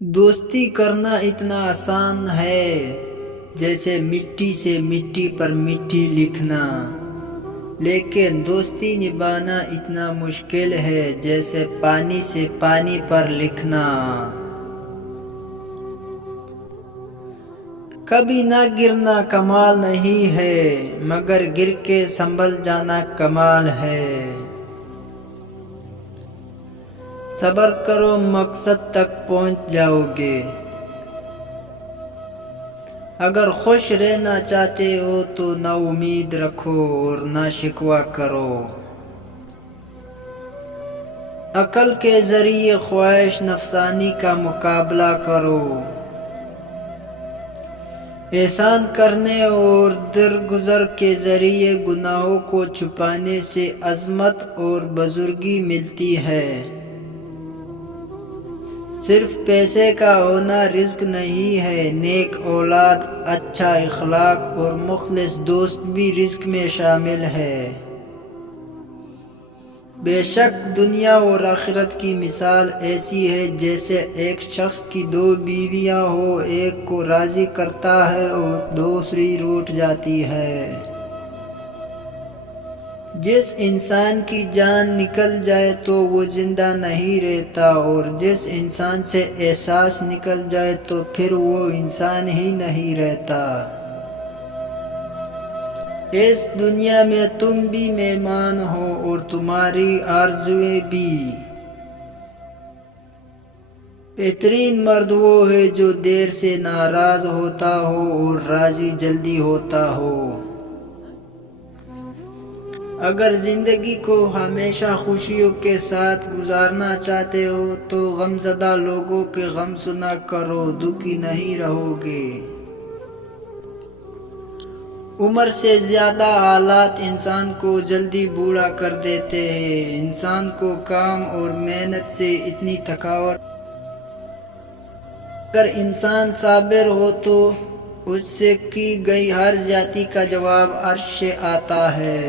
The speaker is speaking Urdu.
دوستی کرنا اتنا آسان ہے جیسے مٹی سے مٹی پر مٹی لکھنا، لیکن دوستی نبھانا اتنا مشکل ہے جیسے پانی سے پانی پر لکھنا۔ کبھی نہ گرنا کمال نہیں ہے، مگر گر کے سنبھل جانا کمال ہے۔ صبر کرو مقصد تک پہنچ جاؤ گے۔ اگر خوش رہنا چاہتے ہو تو نہ امید رکھو اور نہ شکوہ کرو۔ عقل کے ذریعے خواہش نفسانی کا مقابلہ کرو۔ احسان کرنے اور درگزر کے ذریعے گناہوں کو چھپانے سے عظمت اور بزرگی ملتی ہے۔ صرف پیسے کا ہونا رزق نہیں ہے، نیک اولاد، اچھا اخلاق اور مخلص دوست بھی رزق میں شامل ہے۔ بے شک دنیا اور آخرت کی مثال ایسی ہے جیسے ایک شخص کی دو بیویاں ہو، ایک کو راضی کرتا ہے اور دوسری روٹھ جاتی ہے۔ جس انسان کی جان نکل جائے تو وہ زندہ نہیں رہتا، اور جس انسان سے احساس نکل جائے تو پھر وہ انسان ہی نہیں رہتا۔ اس دنیا میں تم بھی مہمان ہو اور تمہاری آرزویں بھی۔ بہترین مرد وہ ہے جو دیر سے ناراض ہوتا ہو اور راضی جلدی ہوتا ہو۔ اگر زندگی کو ہمیشہ خوشیوں کے ساتھ گزارنا چاہتے ہو تو غمزدہ لوگوں کے غم سنا کرو، دکھی نہیں رہو گے۔ عمر سے زیادہ حالات انسان کو جلدی بوڑھا کر دیتے ہیں۔ انسان کو کام اور محنت سے اتنی تھکاوٹ، اگر انسان صابر ہو تو اس سے کی گئی ہر زیادتی کا جواب عرش سے آتا ہے۔